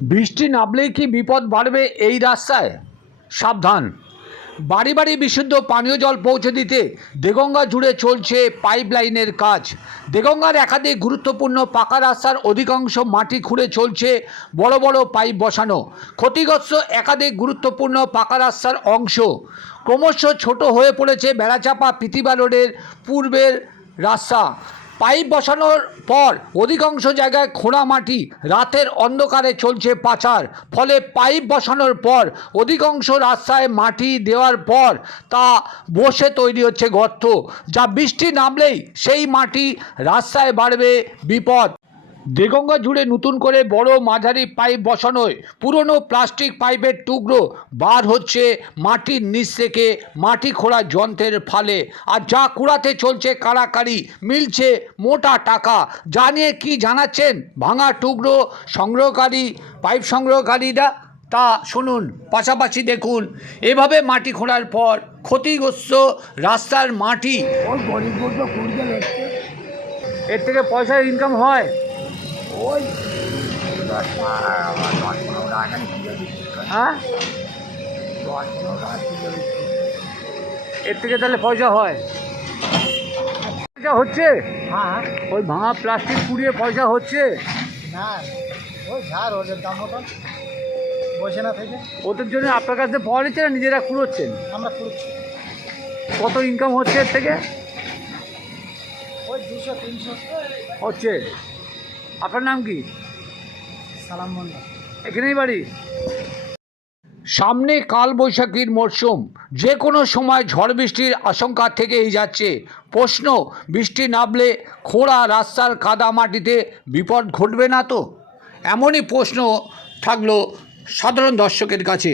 বৃষ্টি নামলেই কি বিপদ বাড়বে এই রাস্তায়? সাবধান। বাড়ি বাড়ি বিশুদ্ধ পানীয় জল পৌঁছে দিতে দেগঙ্গা জুড়ে চলছে পাইপলাইনের কাজ। দেগঙ্গার একাধিক গুরুত্বপূর্ণ পাকা রাস্তার অধিকাংশ মাটি খুঁড়ে চলছে বড় বড় পাইপ বসানো। ক্ষতিগ্রস্ত একাধিক গুরুত্বপূর্ণ পাকা রাস্তার অংশ ক্রমশ ছোট হয়ে পড়েছে বেড়াচাপা পিতিবা রোডের পূর্বের রাস্তা। পাইপ বসানোর পর অধিকাংশ জায়গায় খোঁড়া মাটি রাতের অন্ধকারে চলছে পাচার। ফলে পাইপ বসানোর পর অধিকাংশ রাস্তায় মাটি দেওয়ার পর তা বসে তৈরি হচ্ছে গর্ত, যা বৃষ্টি নামলেই সেই মাটি রাস্তায় বাড়বে বিপদ। দেগঙ্গা জুড়ে নতুন করে বড় মাঝারি পাইপ বসানোয় পুরনো প্লাস্টিক পাইপের টুকরো বার হচ্ছে মাটির নিচ থেকে মাটি খোঁড়ার যন্ত্রের ফালে, আর যা কুড়াতে চলছে কাড়াকাড়ি, মিলছে মোটা টাকা। যা নিয়ে কী জানাচ্ছেন ভাঙা টুকরো সংগ্রহকারী পাইপ সংগ্রহকারীরা তা শুনুন, পাশাপাশি দেখুন। এভাবে মাটি খোঁড়ার পর ক্ষতিগ্রস্ত রাস্তার মাটি, এর থেকে পয়সা ইনকাম হয়। ওই হ্যাঁ, 10-15 টাকা কিলো বিক্রি। এর থেকে তাহলে পয়সা হয়? পয়সা হচ্ছে? হ্যাঁ, ওই ভাঙা প্লাস্টিক পুড়িয়ে পয়সা হচ্ছে? না ওই ঝাড় ওদের দাম মতন বসে না থেকে ওদের জন্য আপনার কাছে পাওয়া নিচ্ছে না নিজেরা কুড়োচ্ছেন? আমরা করছি। কত ইনকাম হচ্ছে এর থেকে? ওই 200-300 হচ্ছে। আপনার নাম কি? সালাম মন্ডল। এখানেই বাড়ি? সামনে কালবৈশাখীর মরশুম, যে কোনো সময় ঝড় বৃষ্টির আশঙ্কা থেকেই যাচ্ছে। প্রশ্ন, বৃষ্টি নামলে খোঁড়া রাস্তার কাদা মাটিতে বিপদ ঘটবে না তো? এমনই প্রশ্ন থাকলো সাধারণ দর্শকের কাছে।